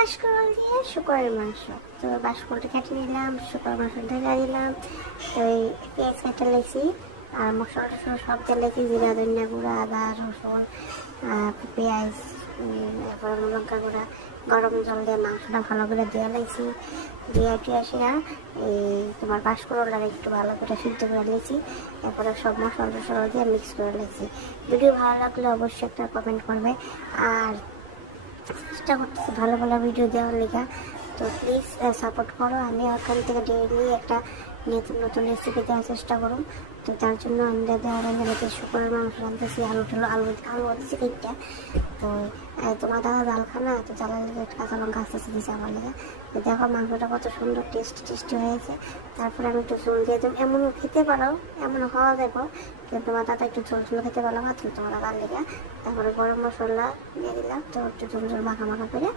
বাঁশকুড়ুল দিয়ে শুকরের মাংস। তো বাঁশকুড়ুলটা কেটে নিলাম, শুকরের মাংস ঢেলে দিলাম। তো এই পেঁয়াজ কেটে লেছি আর মশলা টশলা সব দিয়ে লেছি, জিরা ধনিয়া গুঁড়া, আদা রসুন, পেঁয়াজ, তারপর লঙ্কা গুঁড়া, গরম জল দিয়ে মাংসটা ভালো করে দিয়ে লেছি। দিয়ে আসিয়া এই তোমার বাঁশকুড়ুলটা একটু ভালো করে সিদ্ধ করে নিয়েছি। তারপরে সব মশলা টশলা দিয়ে মিক্স করে নিয়েছি। ভিডিও ভালো লাগলে অবশ্যই একটা কমেন্ট করবে, আর চেষ্টা করতেছি ভালো ভালো ভিডিও দেওয়ার লেখা। তো প্লিজ সাপোর্ট করো। আমি ওখান থেকে ডেইলি একটা নতুন নতুন রেসিপি দেওয়ার চেষ্টা করুন। তো তার জন্য আমরা দেওয়া শুকরের মাংস রাঁধতেছি, আলু দিচ্ছি তিনটা। তো তোমার দাদা জাল খানা, তো জালের লেগে একটা কাঁচা লঙ্কা আস্তে আস্তে দিয়েছে আমার লেগে। তো দেখো মাংসটা কত সুন্দর টেস্টি হয়েছে। তারপরে আমি একটু ঝোল দিয়ে দিলাম, এমন খেতে পারো, এমন খাওয়া যাবো, কিন্তু তোমার দাদা একটু ঝোল খেতে পারলো মাত্র তোমার দাদার লেগে। তারপরে গরম মশলা দিয়ে দিলাম, তো একটু ঝোল মাখা করে